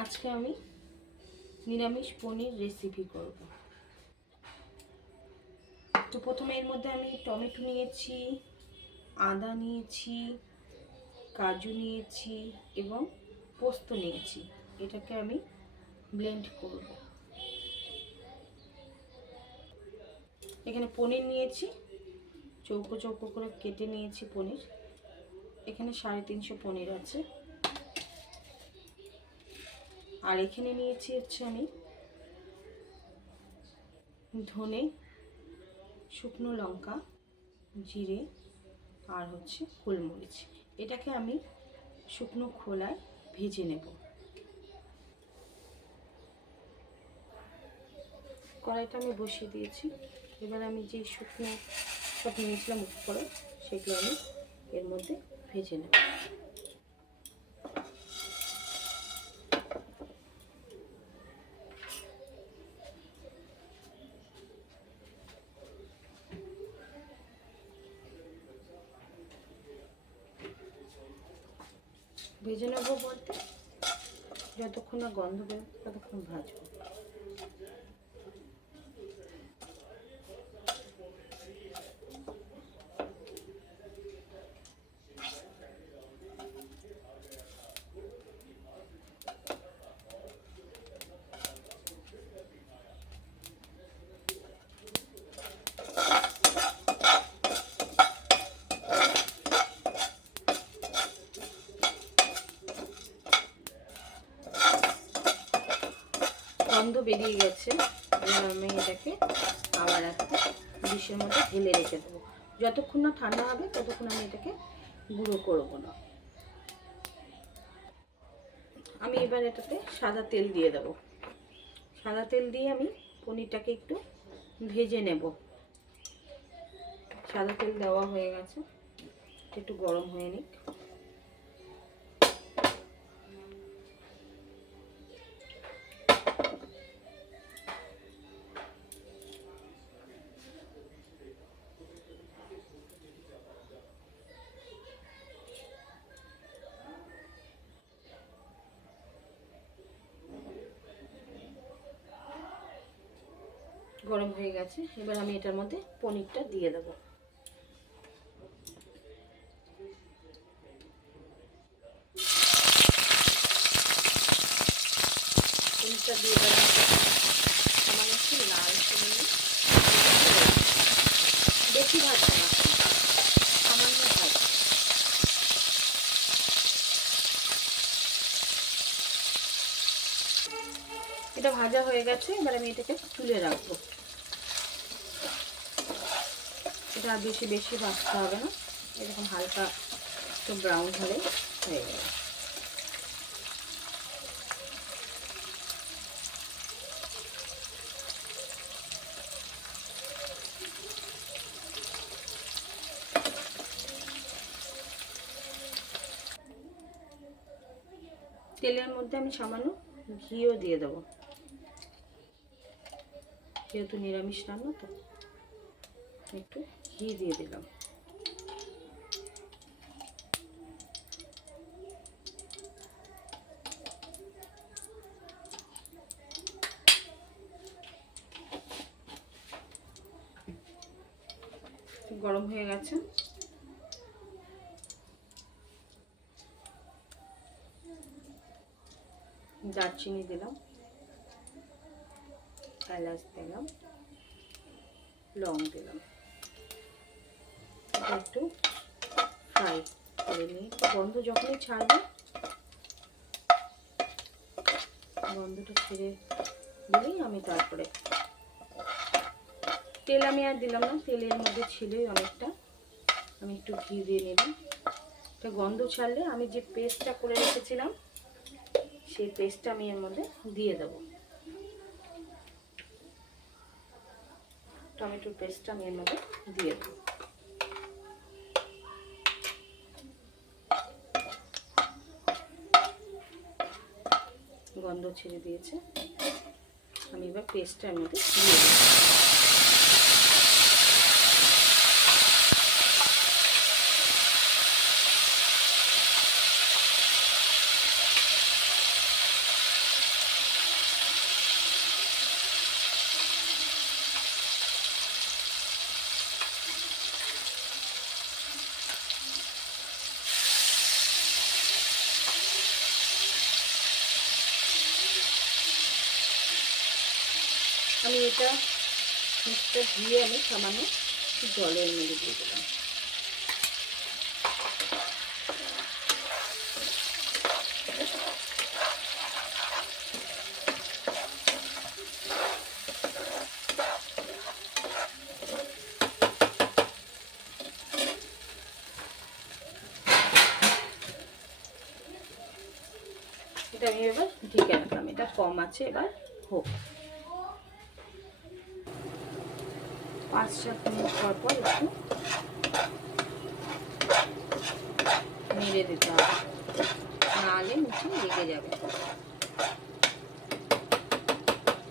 আজকে আমি নিরামিষ পনির রেসিপি করব। তো প্রথমে এর মধ্যে আমি টমেটো নিয়েছি, আদা নিয়েছি, কাজু নিয়েছি এবং পোস্ত নিয়েছি। এটাকে আমি ব্লেন্ড করব। এখানে পনির নিয়েছি, চৌকো চৌকো করে কেটে নিয়েছি পনির। এখানে 350 পনির আছে। আর এখানে নিয়েছি হচ্ছে আমি ধনে, শুকনো লঙ্কা, জিরে আর হচ্ছে গোলমরিচ। এটাকে আমি শুকনো খোলায় ভেজে নেব। কড়াইটা আমি বসিয়ে দিয়েছি। এবার আমি যে শুকনো সব নিয়েছিলাম উপরে, সেগুলো আমি এর মধ্যে ভেজে নেব। ভেজে নেব বলতে যতক্ষণ না গন্ধ বের ততক্ষণ ভাজবো। গন্ধ বেরিয়ে গেছে। এবার আমি এটাকে আবার একটা ডিশের মধ্যে ঢেলে রেখে দেবো। যতক্ষণ না ঠান্ডা হবে ততক্ষণ আমি এটাকে গুঁড়ো করবো না। আমি এবার এটাতে সাদা তেল দিয়ে দেবো। সাদা তেল দিয়ে আমি পনিরটাকে একটু ভেজে নেব। সাদা তেল দেওয়া হয়ে গেছে, একটু গরম হয়ে নিক। গরম হয়ে গেছে। এবার আমি এটার মধ্যে পনিরটা দিয়ে দেবো। পনিরটা দিয়ে দেবো আমার একটু লাল করে নিই। বেশি ভাজবো না, সামান্য ভাজবো। এটা ভাজা হয়ে গেছে। এবার আমি এটাকে তুলে রাখবো। এটা বেশি বেশি ভাজতে হবে না, এরকম হালকা একটু ব্রাউন হলে হয়ে যাবে। তেলের মধ্যে আমি সামান্য ঘিও দিয়ে দেবো, যেহেতু নিরামিষ রান্না তো একটু ঘি দিয়ে দিলাম। গরম হয়ে গেছে। দারচিনি দিলাম, এলাচ দিলাম, লং দিলাম। একটু ফ্রাই করে নিই। গন্ধ যখনই ছাড়বে, গন্ধটা ছেড়ে দিলেই আমি তারপরে তেল আমি আর দিলাম না, তেলের মধ্যে ছিলই অনেকটা। আমি একটু ঘি দিয়ে নিলাম। এটা গন্ধ ছাড়লে আমি যে পেস্টটা করে রেখেছিলাম সেই পেস্টটা আমি এর মধ্যে দিয়ে দেব। টমেটোর পেস্টটা আমি এর মধ্যে দিয়ে দেব। গন্ধ ছেড়ে দিয়েছে। আমি এবার পেস্টটা এর মধ্যে দিয়ে দেব। আমি এটা মিক্সটা ধুয়ে আমি সামান্য জলের মধ্যে দিয়ে দিলাম। এটা আমি এবার ঢেকে রাখলাম, এটা কম আছে, এবার হোক। 5-7 মিনিট পর পর একটু নেড়ে দিতে হবে, নাহলে নিচে লেগে যাবে।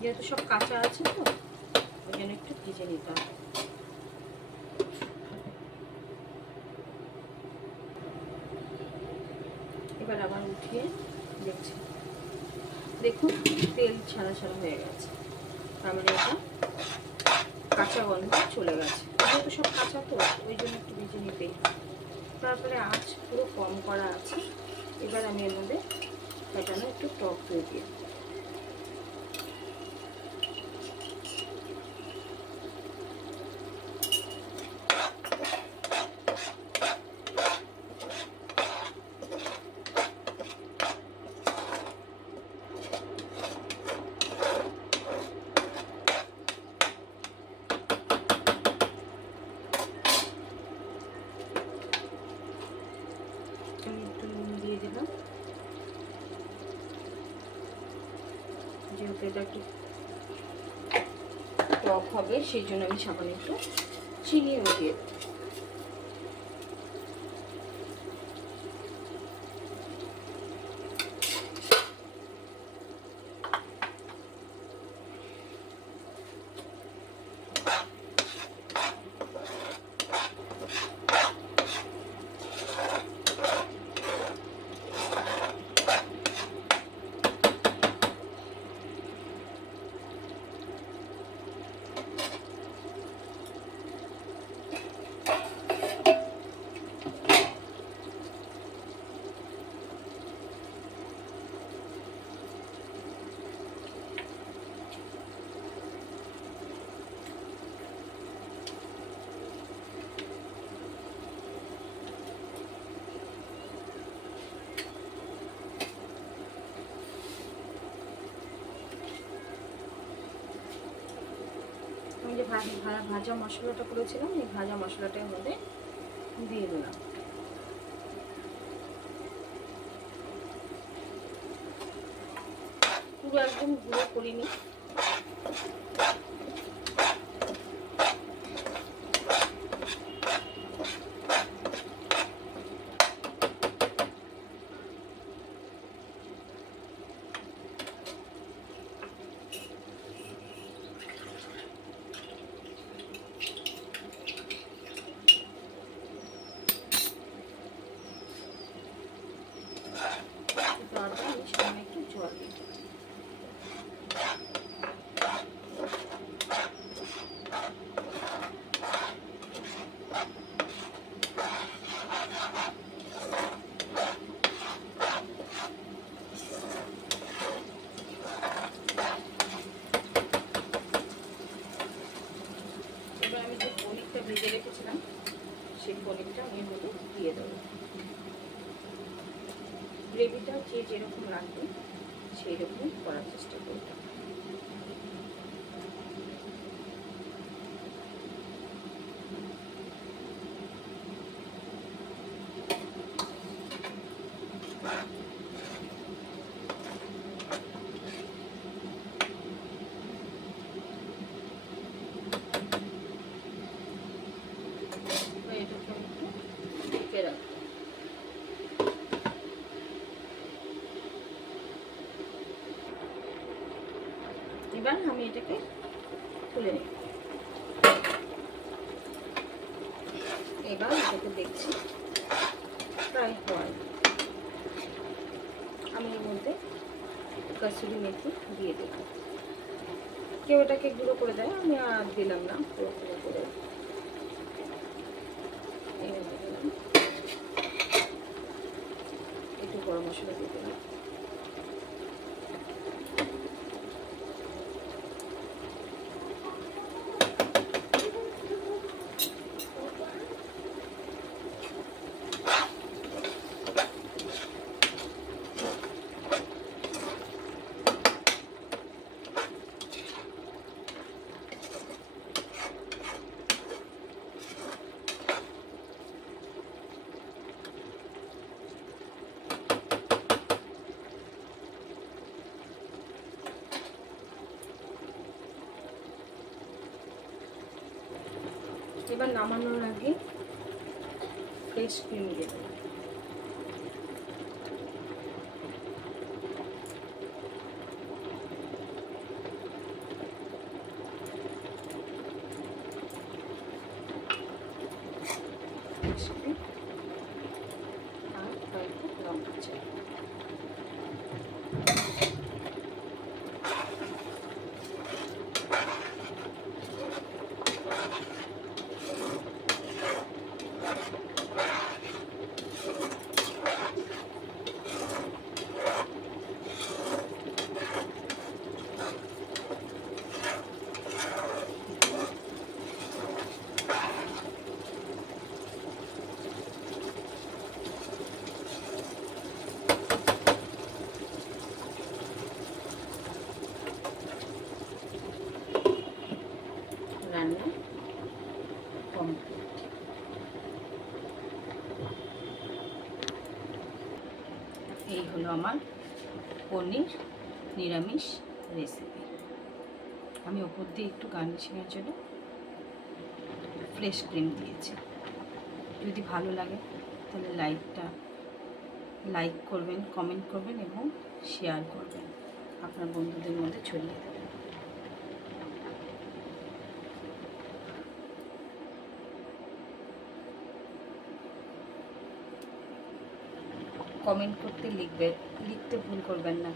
যেহেতু সব কাঁচা আছে তো ওই জন্য একটু ভেজে নিতে হবে। এবার আবার উঠিয়ে দেখছি, দেখুন তেল ছাড়া ছাড়া হয়ে গেছে, তার মানে এটা কাঁচা গন্ধ চলে গেছে। যেহেতু সব কাঁচা তো ওই জন্য একটু ভেজে নিতেই। তারপরে আঁচ পুরো কম করা আছে। এবার আমি এর মধ্যে ফেটানো একটু টক দই দিয়ে আমি একটু নুন দিয়ে দিলাম, যেহেতু এটা একটু টক হবে সেই জন্য আমি সামান্য একটু চিনিও দিয়ে দেবো। আমি যে ভাজা মশলাটা করেছিলাম এই ভাজা মশলাটার মধ্যে দিয়ে দিলাম। পুরো একদম গুঁড়ো করিনি, সামনে একটু জল দিই। এবার আমি যে পনিরটা ভেজে রেখেছিলাম সেই পনিরটা আমি এর মধ্যে দিয়ে দেবো। গ্রেভিটা যে যেরকম রাখবে সেই রকম করার চেষ্টা করবে। এটাকে একটু ঢেকে রাখবো। এবার আমি এটাকে তুলে নিই। এবার এটাকে দেখছি প্রায় হয়। আমি এর মধ্যে কসুরি মেথি দিয়ে দেব। কেউ এটাকে গুঁড়ো করে দেয়, আমি আর দিলাম না, পুরো গুঁড়ো করে দিলাম। একটু গরম মশলা দিয়ে দিলাম। এবার নামানোর আগে ফ্রেশ ক্রিম দিয়ে দেবো। ফ্রেশ ক্রিম আর কয়েকটা লঙ্কা চাই। রান্না কমপ্লিট। এই হলো আমার পনির নিরামিষ রেসিপি। আমি ওপর দিয়ে একটু গার্নিশিংয়ের জন্য ফ্রেশ ক্রিম দিয়েছি। যদি ভালো লাগে তাহলে লাইক করবেন, কমেন্ট করবেন এবং শেয়ার করবেন, আপনার বন্ধুদের মধ্যে ছড়িয়ে দেবেন। কমেন্ট করতে লিখতে ভুল করবেন না।